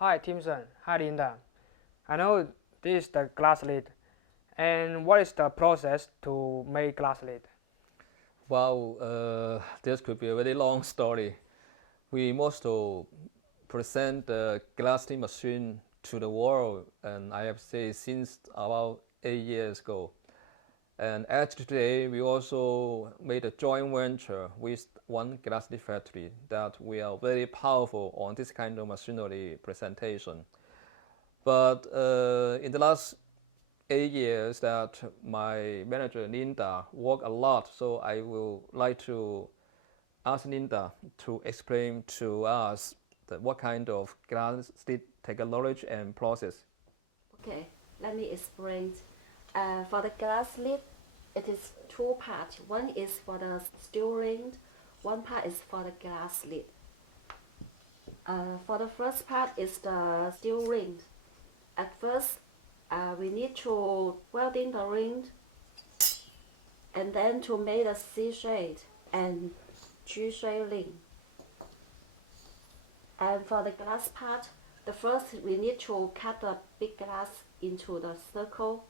Hi Timson, hi Linda. I know this is the glass lid. And what is the process to make glass lid? Wow, this could be a very long story. We MOSTRO present the glass lid machine to the world, and I have to say since about 8 years ago. And actually today we also made a joint venture with one glass lid factory that we are very powerful on this kind of machinery presentation. But in the last 8 years that my manager Linda worked a lot, so I will like to ask Linda to explain to us what kind of glass lid technology and process. Okay, let me explain. For the glass lid, it is two parts. One is for the steel ring, one part is for the glass lid. For the first part is the steel ring. At first, we need to welding the ring and then to make the C shade and G shade ring. And for the glass part, the first we need to cut the big glass into the circle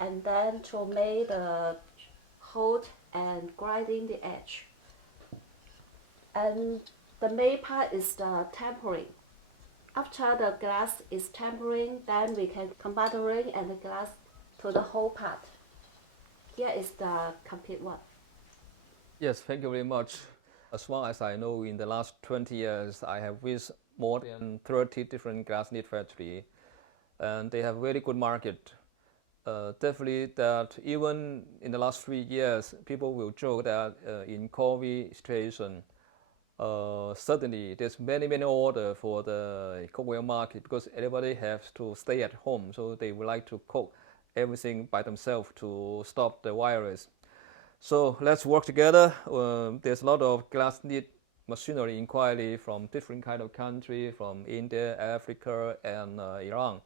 and then to make the hole and grinding the edge. And the main part is the tempering. After the glass is tempering, then we can combine the ring and the glass to the whole part. Here is the complete one. Yes, thank you very much. As far as I know, in the last 20 years, I have visited more than 30 different glass lid factories, and they have very good market. Definitely that even in the last 3 years, people will joke that in COVID situation, suddenly there's many order for the cookware market because everybody has to stay at home, so they would like to cook everything by themselves to stop the virus. So let's work together. There's a lot of glass lid machinery inquiry from different kind of country, from India, Africa, and Iran.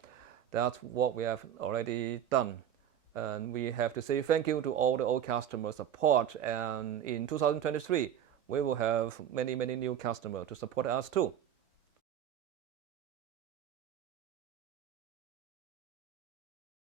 That's what we have already done. And we have to say thank you to all the old customer support. And in 2023, we will have many new customers to support us too.